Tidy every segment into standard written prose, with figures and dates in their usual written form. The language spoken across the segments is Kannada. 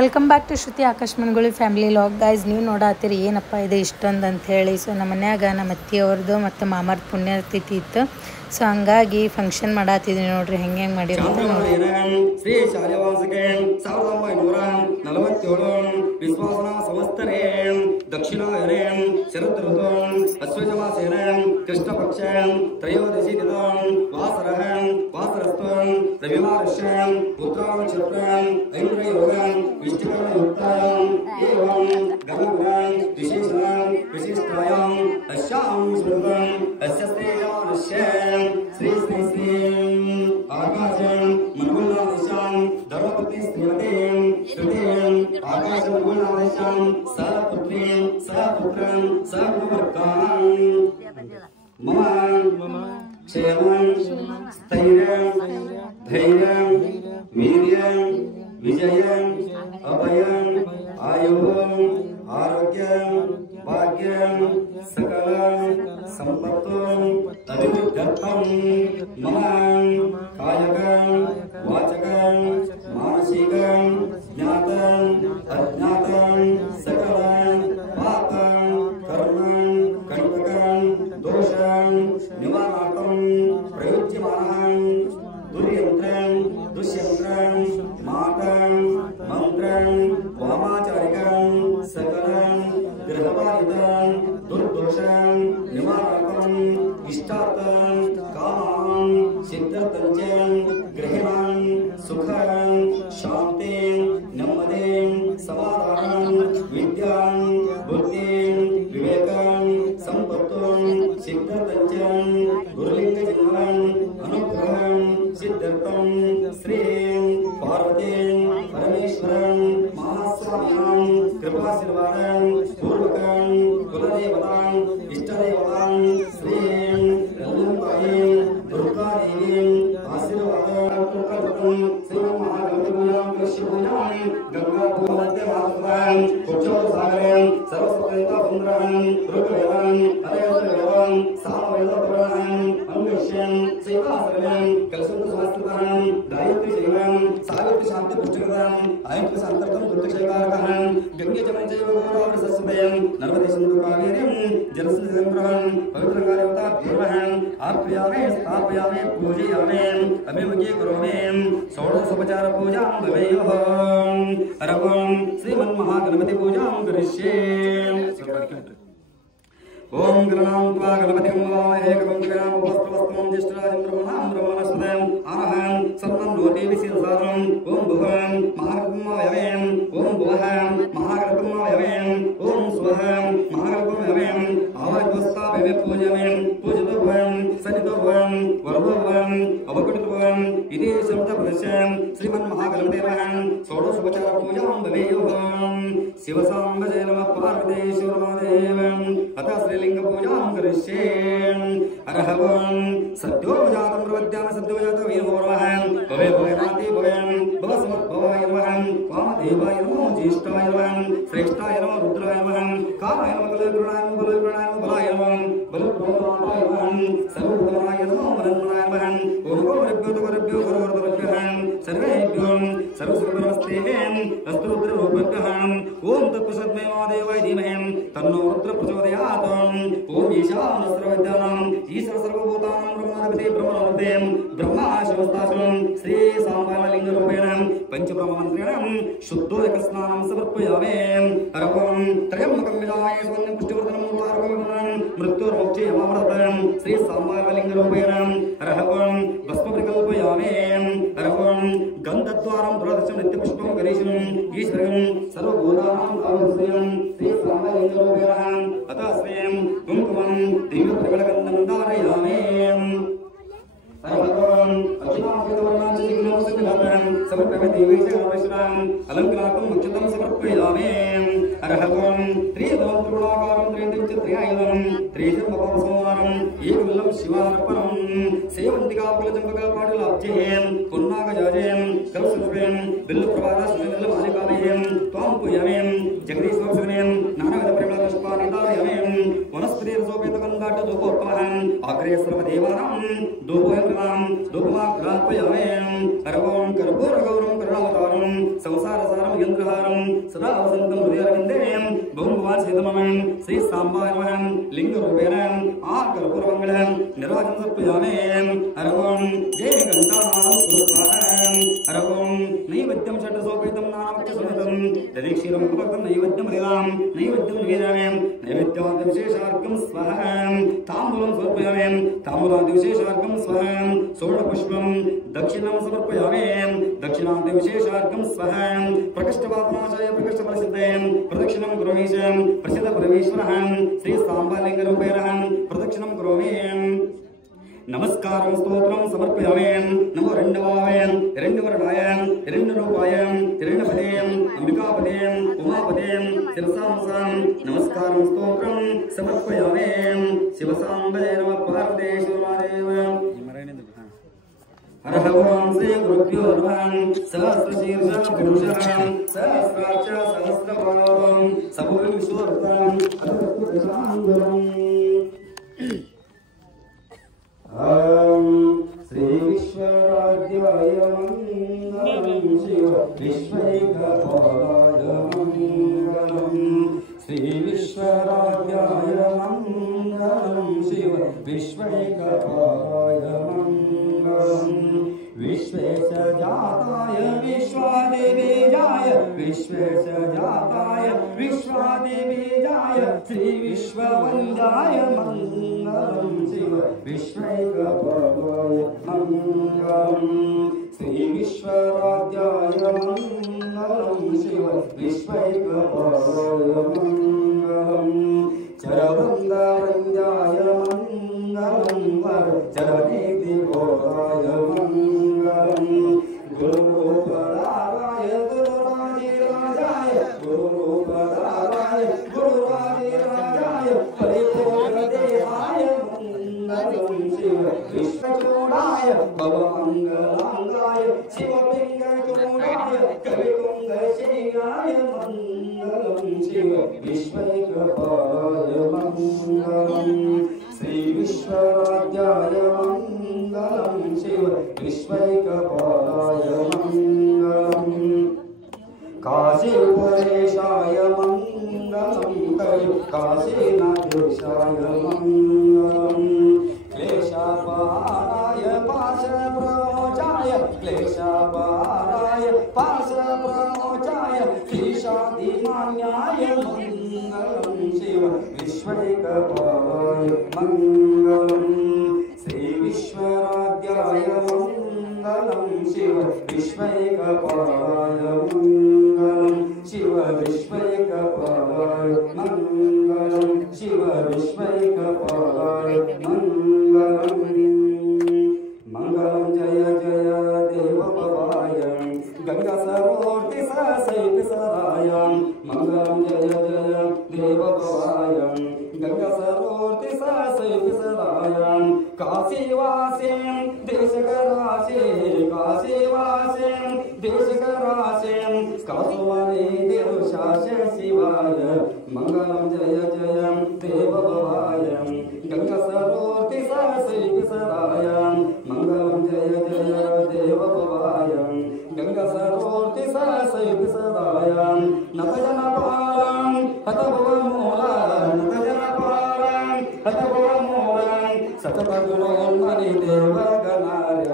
Welcome back to Shruti Akash Managuli family vlog guys. ನೀವು ನೋಡತ್ತೀರಿ ಏನಪ್ಪ ಇದೆ ಇಷ್ಟೊಂದು ಅಂತ ಹೇಳಿ. ಸೊ ನಮ್ಮ ಮನ್ಯಾಗ ನಮ್ಮ ಅತ್ತಿಯವ್ರದ್ದು ಮತ್ತು ಮಾಮಾರ್ದು ಪುಣ್ಯತಿಥಿ ಇತ್ತು. ಸೊ ಹಂಗಾಗಿ ಫಂಕ್ಷನ್ ಮಾಡತ್ತಿದ್ವಿ ನೋಡ್ರಿ ಹೆಂಗೆ ಮಾಡಿರೋದು ನೋಡಿ. ಶ್ರೀ ಶಾಲಿವಾಸಕ್ಕೆ 1947 ವಿಶ್ವಾಸನ ಸಂವತ್ಸರೇ ದಕ್ಷಿಣಾಯನೆ ಶರತ್ ಋತು ಅಶ್ವಜ ಮಾಸೇನ ಕೃಷ್ಣ ಪಕ್ಷ ತ್ರಯೋದಶಿ ದಿನ ವಾಸರಃ ವಾಸರಸ್ತು ರವಿವಾರಶ್ಯ ಉತ್ತರಾಯಣ ನಕ್ಷತ್ರ ಐಂದ್ರ ಯೋಗ ವಿಷ್ಣುಕರಣ ಯುಕ್ತಾಯಾಂ ಏವಂ ಗಣಗುಣಾಂ ವಿಶೇಷಣಾಂ ವಿಶಿಷ್ಟಾಯಾಂ ಅಶ್ಯಾಂ ಸ್ಮೃತಂ ಅಸ್ಯ ಶ್ರೇಯಾನಶ್ಯ ಶ್ರೀ ಶ್ರೀ ಶ್ರೀ ಆಕಾಶಂ ಮನೋನಾದೇಶಂ ಧರ್ಮಪತಿ ಶ್ರೀಮತೀಂ ಶ್ರುತಿಂ ಆಕಾಶ ಮನೋನಾದೇಶಂ ಸಪುತ್ರೀಂ ಸಪುತ್ರಂ ಸಪುತ್ರಂ ಮಮ ಕ್ಷೇಮಂ ಸ್ಥೈರ್ಯಂ ಧೈರ್ಯಂ ವೀರ್ಯಂ ವಿಜಯಂ ಅಭಯಂ ಆಯುಃ ಆರೋಗ್ಯಂ ಭಾಗ್ಯಂ ಸಕಲಂ ಸಂಪತ್ತಂ ಅಭಿವೃದ್ಧರ್ಥಂ ಮಮ ಕಾಯಕಂ ವಾಚಕಂ ಮಾನಸಿಕಂ ಜ್ಞಾತಂ ಅಜ್ಞಾತಂ ಸಕಲಂ ಪಾಪಂ ಕರ್ಮಂ ಕಂಟಕಂ ದೋಷಂ ನಿವಾರಣಾರ್ಥಂ ಪ್ರಯುಜ್ಯಮಾನಃ ದುರ್ಯಂತ್ರಂ ದುಷ್ಯಂತ್ರಂ ಮಾತಂ ಮಂತ್ರಂ ವಾಮಾಚಾರಿಕಂ ಸಕಲಂ ಗೃಹಪಾಲಿತಂ ದುರ್ದೋಷಂ ನಿವಾರಣಾರ್ಥಂ ಇಷ್ಟಾರ್ಥಂ ಕಾಮಂ ಸಿದ್ಧಾರ್ಥಂ ಚ ಗೃಹಿಣಾಂ ಸುಖಂ ಶಾಂತಿಂ ನೆಮ್ಮದಿಂ ಸಮಾಧಾನಂ ವಿದ್ಯಾಂ ಬುದ್ಧಿಂ ವಿವೇಕಂ ಸಂಪತ್ತಂ ಸಿದ್ಧಾರ್ಥಂ ಚ ಗುರುಲಿಂಗ ಜನ್ಮಂ ಅನುಗ್ರಹಂ ಸಿದ್ಧಾರ್ಥಂ ಶ್ರೀಂ ಪಾರ್ವತೀಂ ಪರಮೇಶ್ವರಂ ಮಹಾಸ್ವಾಮಿನಾಂ ಕೃಪಾಶೀರ್ವಾದಂ ಪೂರ್ವಕಂ ಕುಲದೇವತಾಂ ಇಷ್ಟದೇವತಾಂ ಶ್ರೀಂ ರಂಗಂತಾಯಿಂ ದುರ್ಗಾದೇವೀಂ ಆಶೀರ್ವಾದಂ ಶ್ರೀಮನ್ಮಹಾಗಣಪತಿಪೂಜಾಂ ಕೃಷ್ಣಪೂಜಾಂ ಗಂಗಾಪೂಜಾಂ ಕುಚ್ಚೋದಸಾಗರಂ ಸರ್ವಸಪ್ತೈತಾಪುಂದ್ರಂ ಋಗ್ವೇದಂ ಅಲಯತ್ರವೇದಂ ಸಾಮವೇದಪುರಾಣಂ ಅಂಗಶ್ಯಂ ಸೇವಾಸಗರಂ ಕಲಸಂತ ಶಾಸ್ತ್ರತಃ ಗಾಯತ್ರಿ ಶೈವಂ ಸಾವಿತ್ರಿ ಶಾಂತಿ ಪುಷ್ಟಕಂ ಆಯುಕ್ತ ಶಾಂತರ್ಥಂ ದುರ್ದಕ್ಷಕಾರಕಃ ಗಂಗೆ ಜಮಂಚೈವ ಗೋದಾವರಿ ಸರಸ್ವತೀಂ ನರ್ಮದೇ ಸಿಂಧು ಕಾವೇರಿಂ ಜಲಸ್ಯ ಸಂಗ್ರಹಂ ಪವಿತ್ರಕಾರ್ಯವತಾ ದೇವಹಂ ಆಪ್ಯಾಮೇ ಸ್ಥಾಪಯಾಮೇ ಪೂಜಯಾಮೇ ಅಭಿಮುಖೇ ಕರೋಮಿ ಷೋಡಶೋಪಚಾರ ಪೂಜಾಂ ಭವೇಯುಃ ಅರವಂ ಶ್ರೀಮನ್ಮಹಾಗಣಪತಿ ಪೂಜಾಂ ಕರಿಷ್ಯೇ. ಓಂ ಗಣಾಂ ತ್ವಾ ಗಣಪತಿಂ ವಾಮಹೇ ಏಕಂ ಗಣಾಂ ಉಪಸ್ಥಿತಂ ಜ್ಯೇಷ್ಠರಾಜಂ ಬ್ರಹ್ಮಣಾಂ ಬ್ರಹ್ಮಣಸ್ಪತಿಂ ಆನಹಂ ಸನ್ನೋತಿ ವಿಸಿರಸಾರಂ ಓಂ ಭುವಂ ಮಹಾಗಣಪತಿಂ ವಯವೇಂ ಓಂ ಭುವಃ ಮಹಾಗಣಪತಿಂ ವಯವೇಂ ಓಂ ಸ್ವಹಂ ಮಹಾಗಣಪತಿಂ ವಯವೇಂ ಆವಾಜಸ್ಥಾಪೇ ಪೂಜಯಾಮಿ ಪೂಜಿತೋ ಭವಂ ಸನ್ನಿಧೋ ಭವಂ ವರದೋ ಭವಂ ಅವಕಟಿತೋ ಭವಂ ಇದೇ ಶಬ್ದ ಪ್ರದರ್ಶನ ಶ್ರೀಮನ್ಮಹಾಗಣಪತಿ ನಮಃ ಷೋಡಶೋಪಚಾರ ಪೂಜಾಂ ಭವೇಯುಃ. ಶಿವಸಾಂಬ ಜಯ ನಮಃ ಪಾರ್ವತೀಶ್ವರ ಮಹಾದೇವಂ ಅತಃ ಶ್ರೀಲಿಂಗ ಪೂಜಾಂ ಕರಿಷ್ಯೇ. ಅರ್ಹವಂ ಸದ್ಯೋಜಾತಂ ಪ್ರವದ್ಯಾಮ ಸದ್ಯೋಜಾತ ವೀರಭೋರವಃ ಭವೇ ಭವೇನಾತಿ ಭವೇಂ ಭವ ಸಮರ್ಭವಾಯ ನಮಃ ವಾಮದೇವಾಯ ನಮೋ ಜ್ಯೇಷ್ಠಾಯ ನಮಃ ಶ್ರೇಷ್ಠಾಯ ನಮೋ ರುದ್ರಾಯ ನಮಃ ಕಾಮಾಯ ನಮಃ ಬಲಗುಣಾಯ ನಮಃ ಬಲಗುಣಾಯ ನಮಃ ಬಲಾಯ ನಮಃ ಬಲಪ್ರಭವಾಯ ನಮಃ ಸರ್ವಭೂತನಾಯ ನಮೋ ಮನನ್ಮನಾಯ ನಮಃ ಓಂ ಗೌರಭ್ಯೋ ಗೌರಭ್ಯೋ ಗೌರವರ್ಧನಭ್ಯಃ ಸರ್ವೇಭ್ಯೋ ಸರ್ವಸುಖನಮಸ್ತೆ ಅಸ್ತು ರುದ್ರರೂಪಭ್ಯಃ ಓಂ ತತ್ಪುರುಷಾತ್ಮೇ ಮಹಾದೇವಾಯ ಧೀಮಹಿ ತನ್ನೋ ರುದ್ರ ಪ್ರಚೋದಯಾತ್. ಓಂ ಈಶಾನಸ್ರವದ್ಯಾನಾಂ ಈಶ್ವರ ಸರ್ವಭೂತಾನಾಂ ಬ್ರಹ್ಮಾಧಿಪತಿ ಬ್ರಹ್ಮಣೋದೇ ಬ್ರಹ್ಮ ಶಿವಸ್ತಾಸಂ ಶ್ರೀ ಸಾಂಬಾಲಿಂಗ ರೂಪೇಣ ಪಂಚಬ್ರಹ್ಮಮಂತ್ರೇಣ ಶುದ್ಧೋದಕ ಸ್ನಾನಂ ಸಮರ್ಪಯಾಮಿ. ಅರವಂ ತ್ರಯಂಬಕಂ ವಿಜಾಯ ಸ್ವರ್ಣ ಪುಷ್ಟಿವರ್ಧನಂ ಮೂಲಾರ್ವಂ ಮೃತ್ಯುರ್ಮೋಕ್ಷೇ ಯಮಾಮೃತಂ ಶ್ರೀ ಸಾಂಬಾಲಿಂಗ ರೂಪೇಣ ಅರಹವಂ ಭಸ್ಮ ಪ್ರಕಲ್ಪಯಾಮಿ. ಅರವಂ ಗಂಧದ್ವಾರಂ ದುರದರ್ಶನ ನಿತ್ಯಪುಷ್ಪಂ ಗಣೇಶಂ ಈಶ್ವರಂ ಸರ್ವಭೂತಾನಾಂ ತಾವಸ್ಯಂ ಶ್ರೀ ಸಾಂಬಾಲಿಂಗ ರೂಪೇಣ ಅತಃ ಶ್ರೀಂ ಕುಂಕುಮಂ ದಿವ್ಯ ಪ್ರಕಟಗಂಧಂ ಧಾರಯಾಮಿ. ಅರಹವಂ ಅಕ್ಷಿಣಾಂಕಿತವರ್ಣಾಂ ಚಿಗ್ನೋಸಂಗಂ ಸಮರ್ಪಯಾಮಿ ದೇವೀಶಾವೈಶ್ವರಂ ಅಲಂಕಾರಕಂ ಅಕ್ಷತಂ ಸಮರ್ಪಯಾಮಿ. ಅರಹವಂ ತ್ರಿಯದಂ ತ್ರಿಗುಣಾಕಾರಂ ತ್ರಿಯಂತಿಂ ಚ ತ್ರಿಯಾಯುಧಂ ತ್ರಿಶರ್ಮಪವಸಂಹಾರಂ ಏಕವಿಲ್ಲಂ ಶಿವಾರ್ಪಣಂ ಸೇವಂತಿಕಾ ಫಲಚಂಪಕ ಪಾಟಲಾಬ್ಜೇಂ ಪುನ್ನಾಗಜಾಜೇಂ ಕಲಸುಷೇಂ ಬಿಲ್ಲುಪ್ರಭಾರ ಸುವಿಲ್ಲ ಮಾಲಿಕಾಲಯೇಂ ತ್ವಾಂ ಪೂಜಾಮಿ ಜಗದೀಶ್ವರಂ ನಾನಾವಿಧ ಪರಿಮಳ ಪುಷ್ಪಾನಿ ಧಾರಯಾಮಿ. ವನಸ್ಪತಿ ರಸೋಪೇತ ಗಂಧಾಢ್ಯ ಧೂಪೋತ್ಪಲಂ ಅಗ್ರೇ ಸರ್ವದೇವಾನಾಂ ಧೂಪೋಯಂ ಪ್ರದಾಂ ಧೂಪಮಾಗ್ರಾಪಯಾಮಿ. ಅರವಂ ಕರ್ಪೂರ ಗೌರಂ ಕರುಣಾವತಾರಂ संसारसारं यन्त्रहारं सदा वसन्तं हृदयारविन्दे भूमभुवान् सहितमं श्री साम्बाय नमः लिङ्गरूपेण आकर्पूरमङ्गलं निर्वाचनं समर्पयामि। हर ओं जय घण्टानादं सुस्वाहां। हर ओं नैवेद्यं षट्सोपैतं नानाभक्ष्यसमेतं दधिक्षीरं भक्तं नैवेद्यं हरिदां नैवेद्यं निवेदयामि। नैवेद्यविशेषार्घ्यं स्वाहा। ताम्बूलं समर्पयामि। ताम्बूलादिविशेषार्घ्यं स्वाहा। सुवर्णपुष्पं दक्षिणं समर्पयामि। दक्षिणादिविशेषार्घ्यं स्वाहा। प्रकृष्टपापनाशाय प्रकृष्टफलसिद्धये प्रदक्षिणं करोमि। प्रसिद्धपरमेश्वरः श्री साम्बालिङ्गरूपेण प्रदक्षिणं करोमि। नमस्कारं स्तोत्रं समर्पयामि। नमो रण्डवाय हिरण्यवर्णाय हिरण्यरूपाय हिरण्यपदे अंबिकापदे उमापदे शिरसांसां नमस्कारं स्तोत्रं समर्पयामि। शिवसाम्बे नमः पार्वतीश्वरदेव। हर ओं श्री गुरुभ्यो नमः। सहस्रशीर्ष पुरुषः सहस्राक्ष सहस्रपादं सबुविश्वरतं श्री विश्वराध्याय मंगलम शिव विश्वैकपालाय मंगलम। श्री विश्वराध्याय मंगलम शिव विश्वैकपालाय मंगलम। विश्वेशजाताय विश्वादिबीजाय विश्वेशजाताय विश्वादिबीजाय श्री विश्ववन्द्याय मंगलम शिव विश्वैकपालाय मंगलम। श्री विश्वराध्याय मंगलम शिव विश्वैकपालाय मंगलम। चरवृन्दावन्द्याय मंगलम चरनेतिघोराय मंगलम। गुरुरूपधाराय गुरुरादिराजाय गुरुरूपधाराय गुरुरादिराजाय परिपूर्णदेवाय मंगलम शिव विश्वचूडाय भवमङ्गलाङ्गाय शिवलिङ्गचूडाय कविकुङ्गशेयाय मंगलम शिव विश्वैकपालाय मंगलम। श्री विश्वराध्याय मंगलम शिव विश्वैकपालाय मंगलम। काशीपुरेशाय मंगलम काशीनाथेशाय मंगलम। क्लेशापहाराय पाशप्रमोचाय क्लेशापहाराय पाशप्रमोचाय ईशादिमान्याय मंगलम शिव विश्वैकपालाय मंगलम। श्री विश्वराध्याय मंगलम शिव विश्वैकपालाय मंगलम। शिव विश्वैकपालाय मंगलम। शिव विश्वैकपालाय मंगलम। मंगलम जय जय देवभवाय गंगा सरोवरति ससैति सदाय। मंगलम जय जय देवभवाय गंगा सरोवरति ससैति सदाय। काशीवासे देशकराशे काशीवासे देशकराशे काशुवने देवशासे शिवाय। मंगलम जय जय देवभवाय गंगा सरोवरति ससैति सदाय। मंगलम जय जय देवभवाय गंगा सरोवरति ससैति सदाय। नतजनपालं हतभवमूलं नतजनपालं हतभवमूलं सततगुणोन्मणि देवगणार्य।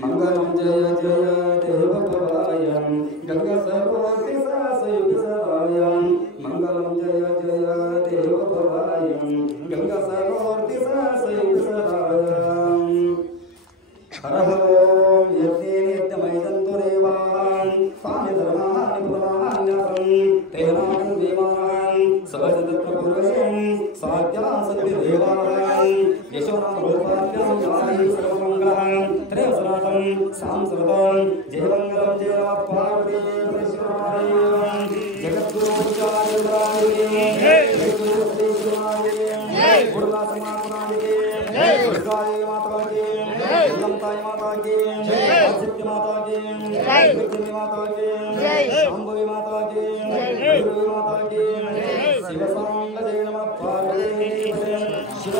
मंगलम जय जय देवभवाय गंगा सरोवरति ससैति सदाय। मंगलम जय जय देवभवाय गंगा सरोवरति ससैति सदाय। हर ओं यज्ञेनित्यमयन्तु देवान् स्वामि धर्मान् पुराणान्यसं तेनां देवान् सहजदत्तपुरुषं साध्यां सत्यदेवान् यशोनां रूपाभ्यां जायि सर्वमङ्गलं त्रयसनातं सांस्कृतं जयमङ्गलं जय पार्वती परमेश्वराय जगद्गुरुचार्याय जगद्गुरु श्री शिवाय गुरुदासमात्राय दुर्गाय माता की लंकाय माता की सत्य माता की विष्णु माता की शांभवी माता की भैरवी माता की शिव सांग जय नमः पार्वती शिव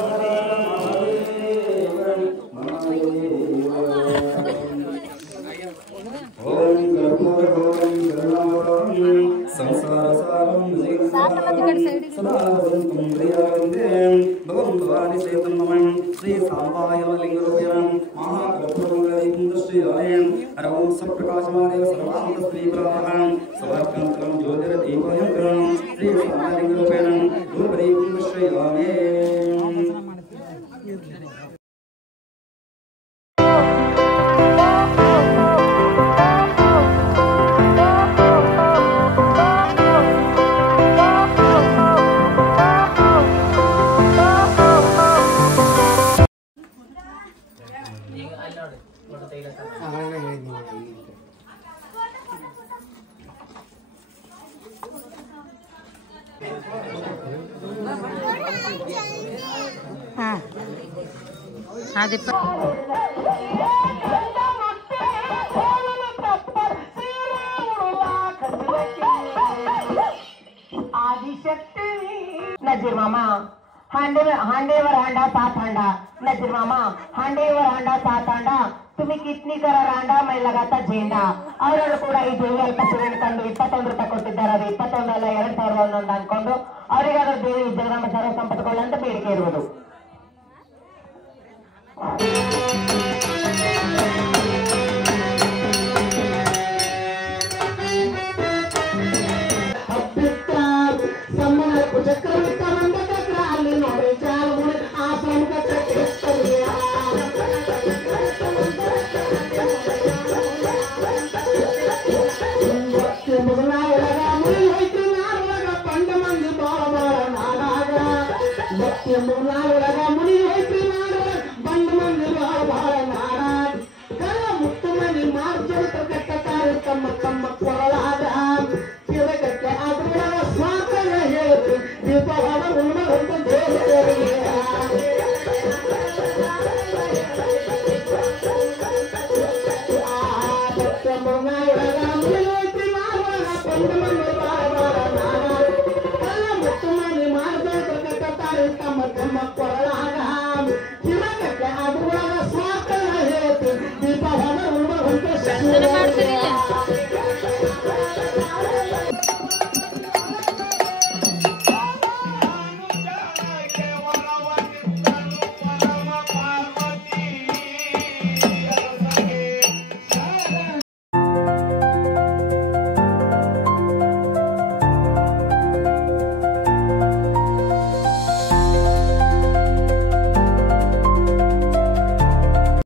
महादेव ओम कर्पूर गौरम हरओं सप्रकाशमादेव सर्वान्तस्त्रीप्रावहं समर्पयन्त्रं ज्योतिर्दीपयन्त्रं श्रीसमाधिरूपेण रूपदीपं दर्शयामि आदिशक्ति नजीर मामा हांडेवर हांडा 7 हांडा नजीर मामा हांडेवर हांडा 7 हांडा तुम्ही कितनी करा रांडा मैं लगाता झेंडा ಅವರು ಕೂಡ ಈ ದೇವಿ ಅಲ್ಪಸೂರಿನ ಕಂಡು 21 ರೂಪಾಯಿ ಕೊಟ್ಟಿದ್ದಾರೆ. ಅದು 21 ಅಲ್ಲ 2001 ಅನ್ಕೊಂಡು ಅವರಿಗಾದ್ರೂ ದೇವಿ ಜಗದಾಂಬ ಸರ್ವ ಸಂಪತ್ತುಗಳು ಅಂತ ಬೇಡಿಕೆ ಇರುವುದು. ಮಾಡ್ತಿರಲಿಲ್ಲ